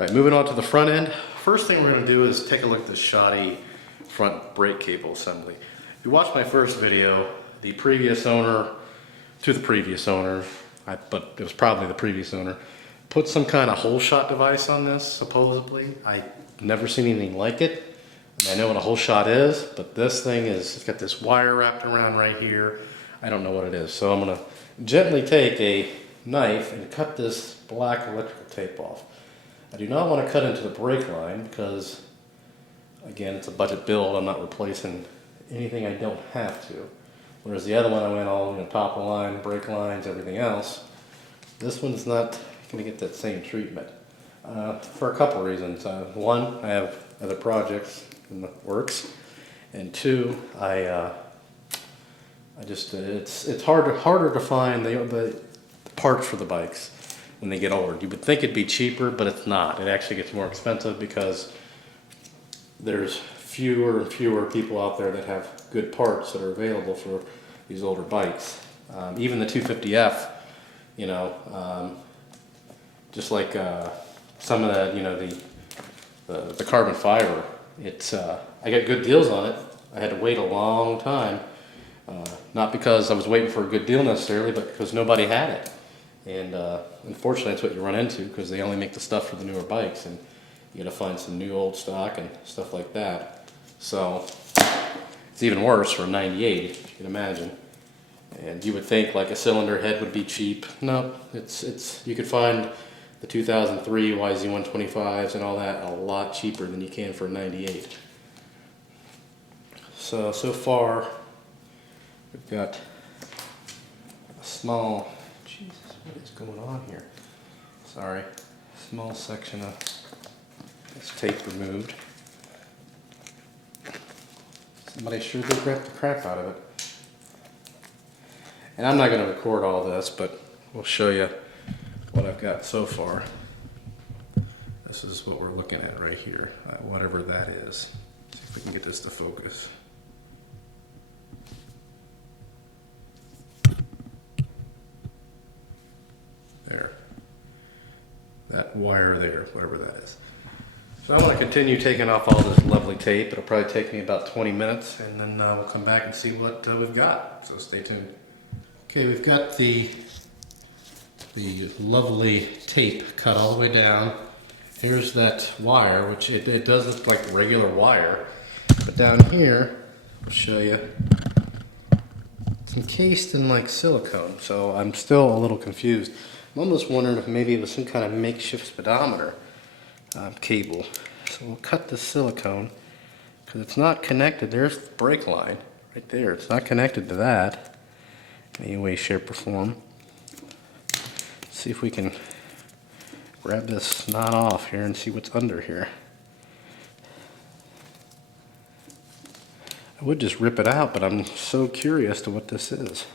Right, moving on to the front end. First thing we're going to do is take a look at the shoddy front brake cable assembly. If you watched my first video, the previous owner, but it was probably the previous owner, put some kind of hole shot device on this, supposedly. I've never seen anything like it. I know what a hole shot is, but this thing is, it's got this wire wrapped around right here. I don't know what it is. So I'm going to gently take a knife and cut this black electrical tape off. I do not want to cut into the brake line because, again, it's a budget build. I'm not replacing anything I don't have to. Whereas the other one, I went all top of the line, brake lines, everything else. This one's not going to get that same treatment for a couple reasons. One, I have other projects in the works, and two, it's harder to find the parts for the bikes when they get older. You would think it'd be cheaper, but it's not. It actually gets more expensive because there's fewer and fewer people out there that have good parts that are available for these older bikes. Even the 250F, just like some of the carbon fiber, I got good deals on it. I had to wait a long time, not because I was waiting for a good deal necessarily, but because nobody had it. And unfortunately, that's what you run into because they only make the stuff for the newer bikes, and you got to find some new old stock and stuff like that. So it's even worse for a 98, if you can imagine. And you would think like a cylinder head would be cheap. No, you could find the 2003 YZ125s and all that a lot cheaper than you can for a 98. So far we've got a small, Jesus, what is going on here? Sorry, small section of this tape removed. Somebody sure did rip the crap out of it. And I'm not going to record all this, but we'll show you what I've got so far. This is what we're looking at right here, whatever that is. See if we can get this to focus. There. That wire there, whatever that is. So I'm going to continue taking off all this lovely tape. It'll probably take me about 20 minutes, and then we'll come back and see what we've got. So stay tuned. Okay, we've got the lovely tape cut all the way down. Here's that wire, which it does look like regular wire, but down here, I'll show you, it's encased in like silicone, so I'm still a little confused. I'm almost wondering if maybe it was some kind of makeshift speedometer cable. So we'll cut the silicone because it's not connected. There's the brake line right there. It's not connected to that in any way, shape, or form. Let's see if we can grab this knot off here and see what's under here. I would just rip it out, but I'm so curious to what this is.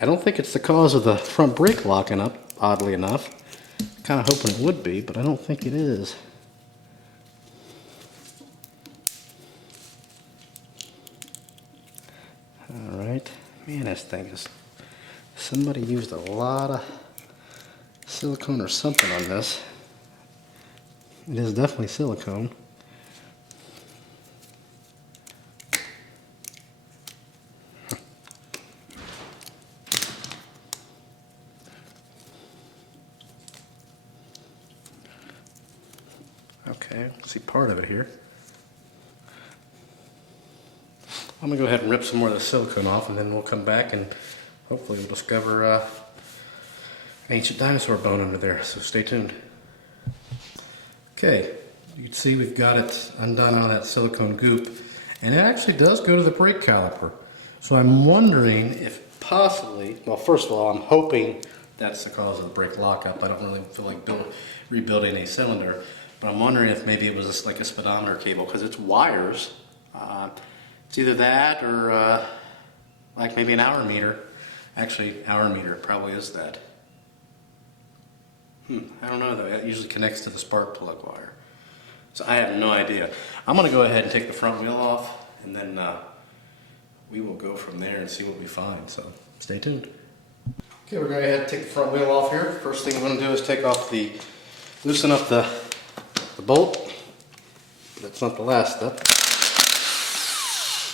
I don't think it's the cause of the front brake locking up, oddly enough. Kind of hoping it would be, but I don't think it is. Alright, man, this thing is, somebody used a lot of silicone or something on this. It is definitely silicone. Okay, see part of it here. I'm going to go ahead and rip some more of the silicone off, and then we'll come back and hopefully we'll discover an ancient dinosaur bone under there, so stay tuned. Okay, you can see we've got it undone out of that silicone goop, and it actually does go to the brake caliper. So I'm wondering if possibly, well, first of all, I'm hoping that's the cause of the brake lockup. I don't really feel like rebuilding a cylinder. But I'm wondering if maybe it was just like a speedometer cable, because it's wires. It's either that or like maybe an hour meter. Actually, hour meter probably is that. I don't know though. It usually connects to the spark plug wire. So I have no idea. I'm going to go ahead and take the front wheel off, and then we will go from there and see what we find, so stay tuned. Okay, we're going to go ahead and take the front wheel off here. First thing we're going to do is loosen up the bolt. That's not the last step.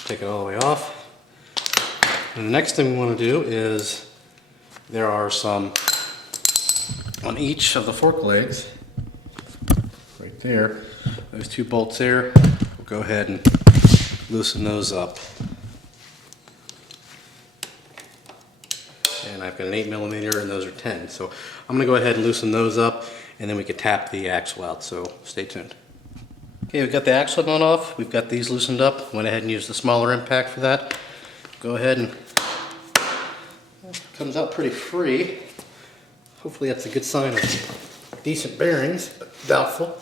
Take it all the way off. And the next thing we want to do is, there are some on each of the fork legs, right there, those 2 bolts there. We'll go ahead and loosen those up. And I've got an 8mm and those are 10. So I'm going to go ahead and loosen those up, and then we can tap the axle out, so stay tuned. Okay, we've got the axle nut off, we've got these loosened up. Went ahead and used the smaller impact for that. Go ahead and comes out pretty free. Hopefully that's a good sign of decent bearings, but doubtful.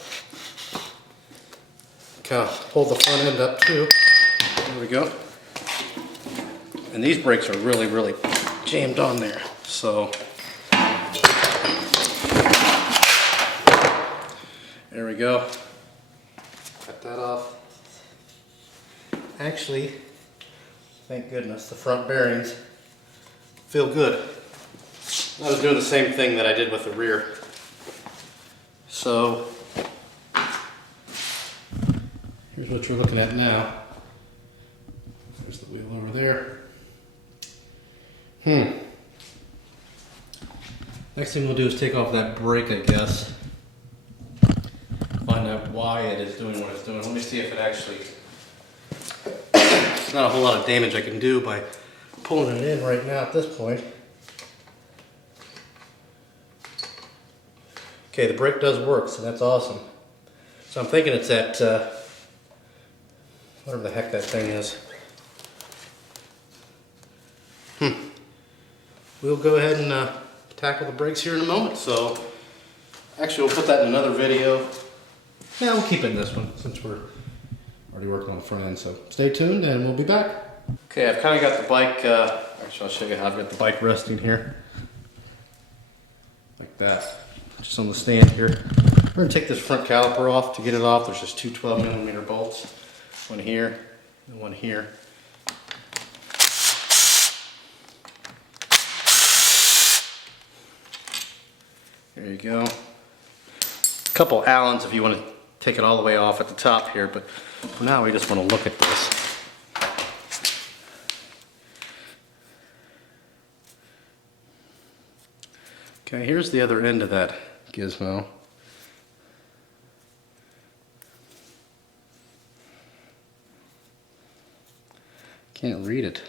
Kind of pull the front end up too. There we go. And these brakes are really, really jammed on there. So there we go. Cut that off. Actually, thank goodness, the front bearings feel good. I was doing the same thing that I did with the rear. So here's what you're looking at now. There's the wheel over there. Next thing we'll do is take off that brake, I guess. Find out why it is doing what it's doing. Let me see if it actually... There's not a whole lot of damage I can do by pulling it in right now at this point. Okay, the brake does work, so that's awesome. So I'm thinking it's at, whatever the heck that thing is. We'll go ahead and tackle the brakes here in a moment. So, actually we'll put that in another video. Yeah, we'll keep it in this one since we're already working on the front end. So stay tuned and we'll be back. Okay, I've kind of got the bike, actually I'll show you how I've got the bike resting here. Like that. Just on the stand here. We're going to take this front caliper off. To get it off, there's just 2 12mm bolts. One here and one here. There you go. A couple Allens if you want to take it all the way off at the top here, but for now we just want to look at this. Okay, here's the other end of that gizmo. Can't read it.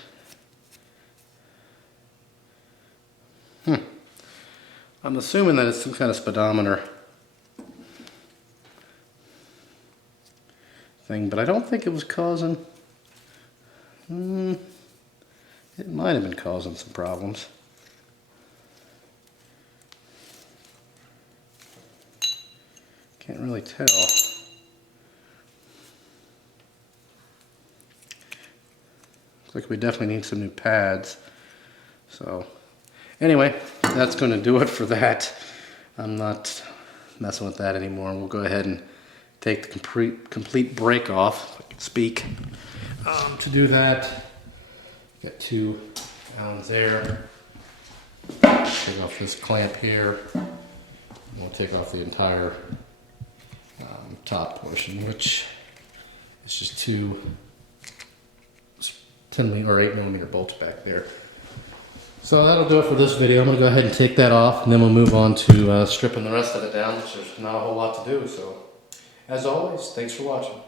I'm assuming that it's some kind of speedometer thing, but I don't think it was causing... it might have been causing some problems. Can't really tell. Looks like we definitely need some new pads. So anyway, that's going to do it for that. I'm not messing with that anymore. We'll go ahead and take the complete brake off, if I can speak. To do that, got 2 Allens there. Take off this clamp here. We'll take off the entire top portion, which is just 2 10mm or 8mm bolts back there. So that'll do it for this video. I'm going to go ahead and take that off, and then we'll move on to stripping the rest of it down, which there's not a whole lot to do. So as always, thanks for watching.